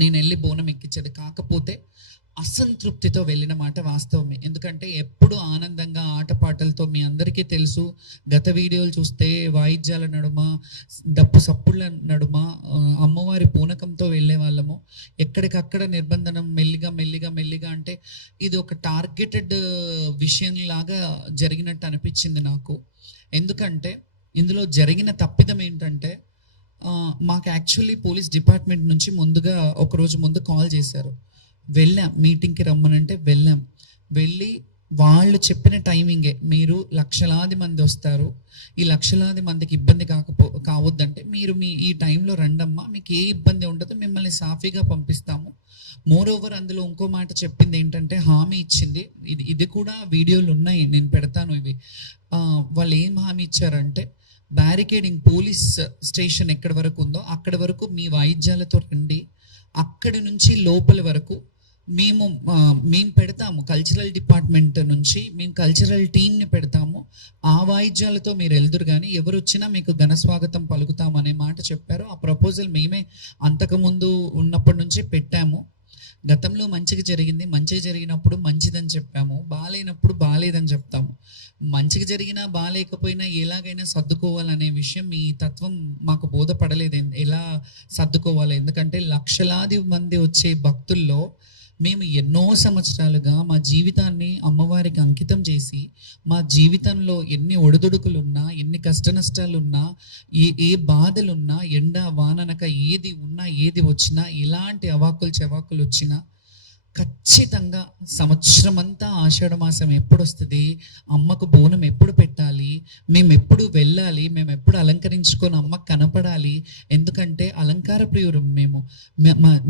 నేను వెళ్ళి బోనం ఎక్కించేది. కాకపోతే అసంతృప్తితో వెళ్ళిన మాట వాస్తవమే. ఎందుకంటే ఎప్పుడు ఆనందంగా ఆటపాటలతో, మీ అందరికీ తెలుసు, గత వీడియోలు చూస్తే వాయిద్యాల నడుమ, డప్పు సప్పుళ్ళ నడుమ అమ్మవారి పూనకంతో వెళ్ళే వాళ్ళము. ఎక్కడికక్కడ నిర్బంధనం మెల్లిగా మెల్లిగా మెల్లిగా, అంటే ఇది ఒక టార్గెటెడ్ విషయంలాగా జరిగినట్టు అనిపించింది నాకు. ఎందుకంటే ఇందులో జరిగిన తప్పిదం ఏంటంటే, మాకు యాక్చువల్లీ పోలీస్ డిపార్ట్మెంట్ నుంచి ముందుగా ఒకరోజు ముందు కాల్ చేశారు. వెళ్ళాం, మీటింగ్కి రమ్మనంటే వెళ్ళాం. వెళ్ళి వాళ్ళు చెప్పిన టైమింగే, మీరు లక్షలాది మంది వస్తారు, ఈ లక్షలాది మందికి ఇబ్బంది కావద్దంటే మీరు ఈ టైంలో రండమ్మా, మీకు ఏ ఇబ్బంది ఉండదు, మిమ్మల్ని సాఫీగా పంపిస్తాము. మోర్ ఓవర్ అందులో ఇంకో మాట చెప్పింది ఏంటంటే, హామీ ఇచ్చింది, ఇది కూడా వీడియోలు ఉన్నాయి, నేను పెడతాను ఇవి. వాళ్ళు ఏం హామీ ఇచ్చారంటే, బ్యారికేడింగ్ పోలీస్ స్టేషన్ ఎక్కడి వరకు ఉందో అక్కడి వరకు మీ వాయిద్యాలతో రండి, అక్కడి నుంచి లోపల వరకు మేము పెడతాము. కల్చరల్ డిపార్ట్మెంట్ నుంచి మేము కల్చరల్ టీమ్ని పెడతాము, ఆ వాయిద్యాలతో మీరు వెళ్దురు, కానీ ఎవరు వచ్చినా మీకు ఘన స్వాగతం పలుకుతాము అనే మాట చెప్పారు. ఆ ప్రపోజల్ మేమే అంతకుముందు ఉన్నప్పటి నుంచి పెట్టాము. గతంలో మంచిగా జరిగింది, మంచిగా జరిగినప్పుడు మంచిదని చెప్పాము, బాగాలేనప్పుడు బాగాలేదని చెప్తాము. మంచిగా జరిగినా బాగాలేకపోయినా ఎలాగైనా సర్దుకోవాలనే విషయం మీ తత్వం మాకు బోధపడలేదు, ఎలా సర్దుకోవాలి. ఎందుకంటే లక్షలాది మంది వచ్చే భక్తుల్లో మేము ఎన్నో సంవత్సరాలుగా మా జీవితాన్ని అమ్మవారికి అంకితం చేసి, మా జీవితంలో ఎన్ని ఒడిదుడుకులున్నా, ఎన్ని కష్ట నష్టాలున్నా, ఏ బాధలున్నా, ఎండ వాననక ఏది ఉన్నా, ఏది వచ్చినా, ఎలాంటి అవాకులు చెవాకులు వచ్చినా ఖచ్చితంగా సంవత్సరం అంతా ఆషాఢ మాసం ఎప్పుడు వస్తుంది, అమ్మకు బోనం ఎప్పుడు పెట్టాలి, మేము ఎప్పుడు వెళ్ళాలి, మేము ఎప్పుడు అలంకరించుకొని అమ్మకు కనపడాలి. ఎందుకంటే అలంకార ప్రియురు మేము,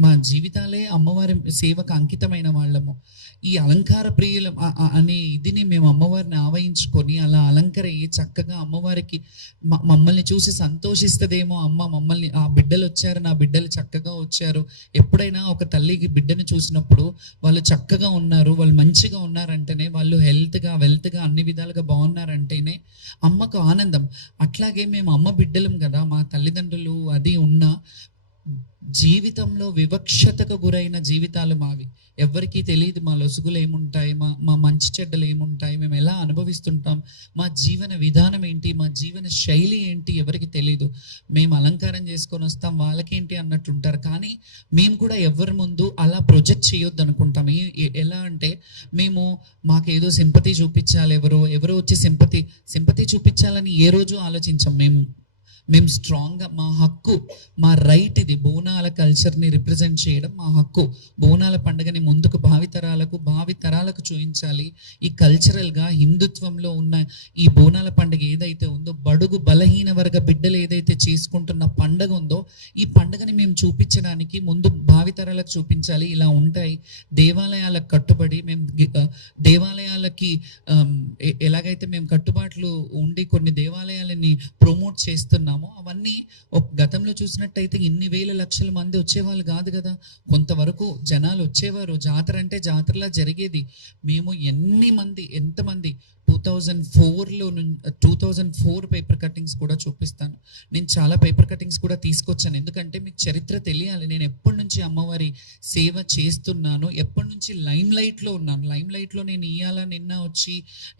మా జీవితాలే అమ్మవారి సేవకు అంకితమైన వాళ్ళము. ఈ అలంకార ప్రియులు అనే ఇదిని మేము అమ్మవారిని ఆవహించుకొని అలా అలంకరయ్యి చక్కగా అమ్మవారికి మమ్మల్ని చూసి సంతోషిస్తుందేమో, అమ్మ మమ్మల్ని, ఆ బిడ్డలు వచ్చారు, నా బిడ్డలు చక్కగా వచ్చారు. ఎప్పుడైనా ఒక తల్లికి బిడ్డను చూసినప్పుడు వాళ్ళు చక్కగా ఉన్నారు, వాళ్ళు మంచిగా ఉన్నారంటేనే, వాళ్ళు హెల్త్గా వెల్త్గా అన్ని విధాలుగా బాగున్నారంటేనే అమ్మకు ఆనందం. అట్లాగే మేము అమ్మ బిడ్డలం కదా, మా తల్లిదండ్రులు అది ఉన్న జీవితంలో వివక్షతకు గురైన జీవితాలు మావి. ఎవరికీ తెలియదు మా లొసుగులు ఏముంటాయి, మా మంచి చెడ్డలు ఏముంటాయి, మేము ఎలా అనుభవిస్తుంటాం, మా జీవన విధానం ఏంటి, మా జీవన శైలి ఏంటి ఎవరికి తెలియదు. మేము అలంకారం చేసుకొని వస్తాం, వాళ్ళకేంటి అన్నట్టుంటారు. కానీ మేము కూడా ఎవరి ముందు అలా ప్రొజెక్ట్ చేయొద్దు అనుకుంటాం. ఎలా అంటే, మాకేదో సింపతి చూపించాలి, ఎవరో వచ్చి సింపతి చూపించాలని ఏ రోజు ఆలోచించాం. మేము స్ట్రాంగ్గా, మా హక్కు, మా రైట్ ఇది, బోనాల కల్చర్ని రిప్రజెంట్ చేయడం మా హక్కు. బోనాల పండుగని ముందుకు భావితరాలకు చూపించాలి. ఈ కల్చరల్గా హిందుత్వంలో ఉన్న ఈ బోనాల పండుగ ఏదైతే ఉందో, బడుగు బలహీన వర్గ బిడ్డలు ఏదైతే చేసుకుంటున్న పండుగ ఉందో, ఈ పండుగని మేము చూపించడానికి ముందు భావితరాలకు చూపించాలి. ఇలా ఉంటాయి దేవాలయాలకు కట్టుబడి, మేము దేవాలయాలకి ఎలాగైతే మేము కట్టుబాట్లు ఉండి కొన్ని దేవాలయాలని ప్రమోట్ చేస్తున్నాం, అవన్నీ గతంలో చూసినట్టయితే ఇన్ని వేల లక్షల మంది వచ్చేవాళ్ళు కాదు కదా. కొంతవరకు జనాలు వచ్చేవారు, జాతర అంటే జాతరలా జరిగేది. మేము ఎంతమంది 2004 పేపర్ కటింగ్స్ కూడా చూపిస్తాను. నేను చాలా పేపర్ కటింగ్స్ కూడా తీసుకొచ్చాను, ఎందుకంటే మీకు చరిత్ర తెలియాలి. నేను ఎప్పటి నుంచి అమ్మవారి సేవ చేస్తున్నాను, ఎప్పటి నుంచి లైమ్ లైట్లో ఉన్నాను. లైమ్ లైట్లో నేను నిన్న వచ్చి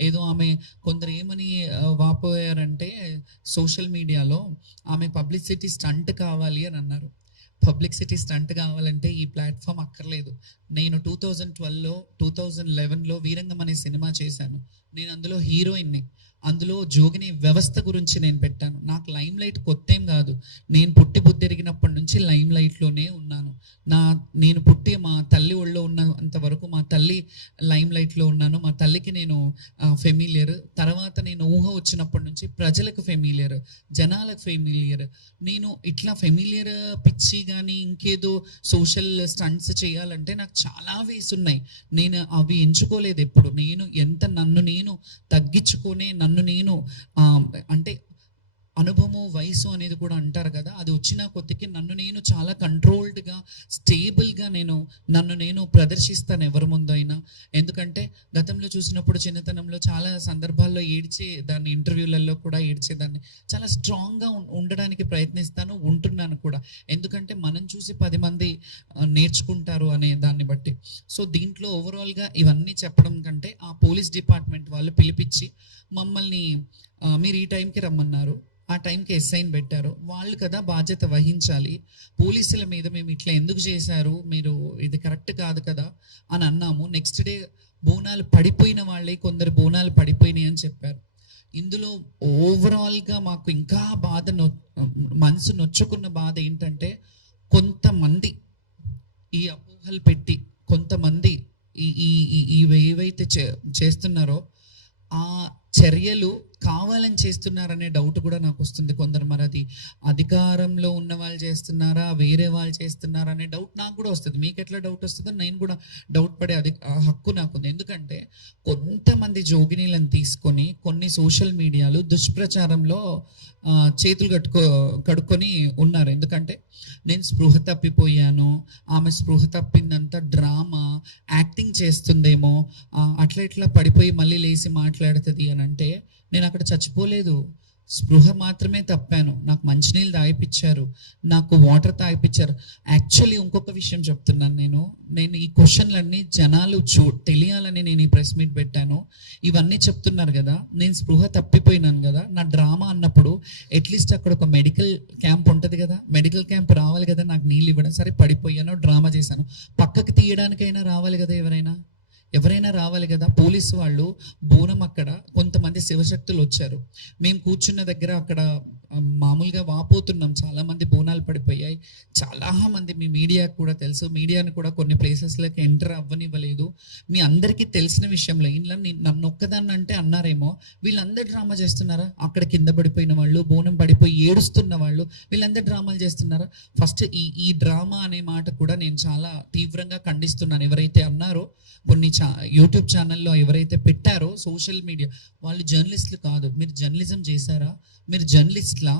ఏదో ఆమె కొందరు ఏమని వాపోయారంటే, సోషల్ మీడియాలో ఆమె పబ్లిసిటీ స్టంట్ కావాలి అని అన్నారు. పబ్లిసిటీ స్టంట్ కావాలంటే ఈ ప్లాట్ఫామ్ అక్కర్లేదు. నేను 2011లో వీరంగం అనే సినిమా చేశాను. నేను అందులో హీరోయిన్ని. అందులో జోగిని వ్యవస్థ గురించి నేను పెట్టాను. నాకు లైమ్ లైట్ కొత్త ఏం కాదు, నేను పుట్టి బుద్ధిరిగినప్పటి నుంచి లైమ్ లైట్లోనే ఉన్నాను. నేను పుట్టి మా తల్లి ఒళ్ళో ఉన్నంత వరకు మా తల్లి లైమ్ లైట్లో ఉన్నాను. మా తల్లికి నేను ఫెమిలియర్. తర్వాత నేను ఊహ వచ్చినప్పటి నుంచి ప్రజలకు ఫెమిలియర్, జనాలకు ఫెమిలియర్. నేను ఇట్లా ఫెమిలియర్ పిచ్చి కానీ ఇంకేదో సోషల్ స్టంట్స్ చేయాలంటే నాకు చాలా వేస్ ఉన్నాయి. నేను అవి ఎంచుకోలేదు ఎప్పుడు. నన్ను నేను తగ్గించుకొని, నన్ను నేను అంటే అనుభవము వయసు అనేది కూడా అంటారు కదా, అది వచ్చిన కొద్దికి నన్ను నేను చాలా కంట్రోల్డ్గా, స్టేబుల్గా నన్ను నేను ప్రదర్శిస్తాను ఎవరి ముందు అయినా. ఎందుకంటే గతంలో చూసినప్పుడు చిన్నతనంలో చాలా సందర్భాల్లో ఏడ్చేదాన్ని, ఇంటర్వ్యూలలో కూడా ఏడ్చేదాన్ని. చాలా స్ట్రాంగ్గా ఉండడానికి ప్రయత్నిస్తాను, ఉంటున్నాను కూడా. ఎందుకంటే మనం చూసి 10 మంది నేర్చుకుంటారు అనే దాన్ని బట్టి. సో దీంట్లో ఓవరాల్గా ఇవన్నీ చెప్పడం కంటే ఆ పోలీస్ డిపార్ట్మెంట్ వాళ్ళు పిలిపించి మమ్మల్ని మీరు ఈ టైంకి రమ్మన్నారు, ఆ టైంకి ఎస్ఐని పెట్టారు, వాళ్ళు కదా బాధ్యత వహించాలి, పోలీసుల మీద మేము ఇట్లా ఎందుకు చేశారు, మీరు ఇది కరెక్ట్ కాదు కదా అని అన్నాము. నెక్స్ట్ డే బోనాలు పడిపోయిన వాళ్ళే కొందరు బోనాలు పడిపోయినాయి అని చెప్పారు. ఇందులో ఓవరాల్గా మాకు ఇంకా మనసు నొచ్చుకున్న బాధ ఏంటంటే, కొంతమంది ఈ అపోహలు పెట్టి కొంతమంది ఏవైతే చేస్తున్నారో ఆ చర్యలు కావాలని చేస్తున్నారనే డౌట్ కూడా నాకు వస్తుంది. కొందరు మరి అది అధికారంలో ఉన్న వాళ్ళు చేస్తున్నారా, వేరే వాళ్ళు చేస్తున్నారా అనే డౌట్ నాకు కూడా వస్తుంది. మీకు ఎట్లా డౌట్ వస్తుందో నేను కూడా డౌట్ పడే హక్కు నాకుంది. ఎందుకంటే కొంతమంది జోగినీలను తీసుకొని కొన్ని సోషల్ మీడియాలు దుష్ప్రచారంలో చేతులు కడుక్కొని ఉన్నారు. ఎందుకంటే నేను స్పృహ తప్పిపోయాను, ఆమె స్పృహ తప్పిందంతా డ్రామా, యాక్టింగ్ చేస్తుందేమో, అట్లా ఇట్లా పడిపోయి మళ్ళీ లేచి మాట్లాడుతుంది అని అంటే, నేను అక్కడ చచ్చిపోలేదు, స్పృహ మాత్రమే తప్పాను. నాకు మంచినీళ్ళు తాగిపించారు, నాకు వాటర్ తాగిపించారు. యాక్చువల్లీ ఇంకొక విషయం చెప్తున్నాను, నేను ఈ క్వశ్చన్లన్నీ జనాలు తెలియాలని నేను ఈ ప్రెస్ మీట్ పెట్టాను. ఇవన్నీ చెప్తున్నారు కదా, నేను స్పృహ తప్పిపోయినాను కదా, నా డ్రామా అన్నప్పుడు అట్లీస్ట్ అక్కడ ఒక మెడికల్ క్యాంప్ ఉంటుంది కదా, మెడికల్ క్యాంప్ రావాలి కదా నాకు నీళ్ళు ఇవ్వడం. సరే పడిపోయాను, డ్రామా చేశాను, పక్కకి తీయడానికైనా రావాలి కదా, ఎవరైనా రావాలి కదా. పోలీసు వాళ్ళు బోనం అక్కడ కొంతమంది శివశక్తులు వచ్చారు, మేము కూర్చున్న దగ్గర అక్కడ మామూలుగా వాపోతున్నాం, చాలా మంది బోనాలు పడిపోయాయి. చాలా మంది, మీ మీడియాకు కూడా తెలుసు, మీడియాను కూడా కొన్ని ప్లేసెస్లోకి ఎంటర్ అవ్వనివ్వలేదు. మీ అందరికీ తెలిసిన విషయంలో ఇంట్లో నన్ను ఒక్కదాన్ని అంటే అన్నారేమో, వీళ్ళందరూ డ్రామా చేస్తున్నారా, అక్కడ కింద పడిపోయిన వాళ్ళు, బోనం పడిపోయి ఏడుస్తున్న వాళ్ళు, వీళ్ళందరూ డ్రామాలు చేస్తున్నారా? ఫస్ట్ ఈ డ్రామా అనే మాట కూడా నేను చాలా తీవ్రంగా ఖండిస్తున్నాను. ఎవరైతే అన్నారో, కొన్ని యూట్యూబ్ ఛానల్లో ఎవరైతే పెట్టారో సోషల్ మీడియా వాళ్ళు జర్నలిస్టులు కాదు. మీరు జర్నలిజం చేశారా? మీరు జర్నలిస్ట్లా?